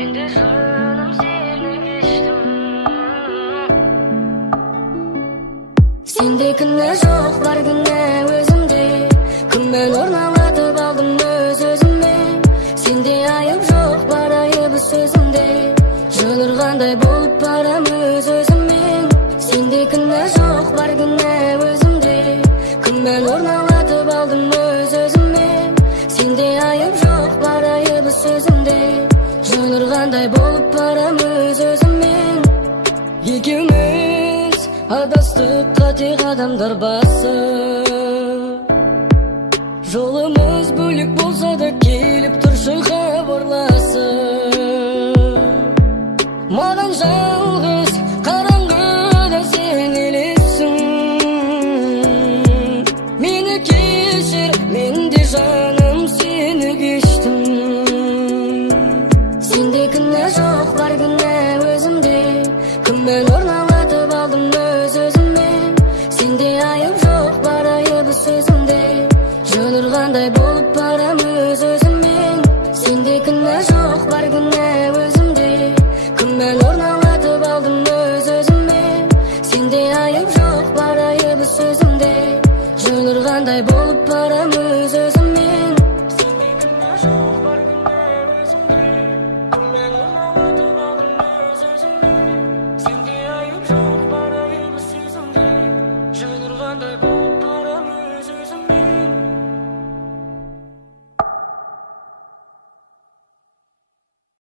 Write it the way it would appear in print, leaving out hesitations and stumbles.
Ben de жаным seni geçtim. Sende kine жоқ, бар күнә өзімде. Кіммен орналатып алдым өз өзіме. Сенде айып жоқ, бар айыбы сөзімде. Жылырғандай болып барам өз өзіммен. Сенде кіне жоқ, бар күнә өзімде. Кіммен орналатып алдым өз өзіме. Сенде айып жоқ, бар айыбы сөзімде. Жылырғандай болып барам өз өзіммен. Екеуміз адастық қате қадамдар басып, жолымыз бөлек болса да келіп тұршы хабарласып. Маған жалғыз қараңғыда сен елессің. Мені кешір, мен де жаным сені кештім. Сенде кінә жоқ, бар күнә өзімде. Кіммен орналатып алдым өз өзіме. Сенде айып жоқ, бар айыбы сөзімде. Жылырғандай болып барам өз өзіммен. Сенде кінә жоқ, бар күнә өзімде. Кіммен орналатып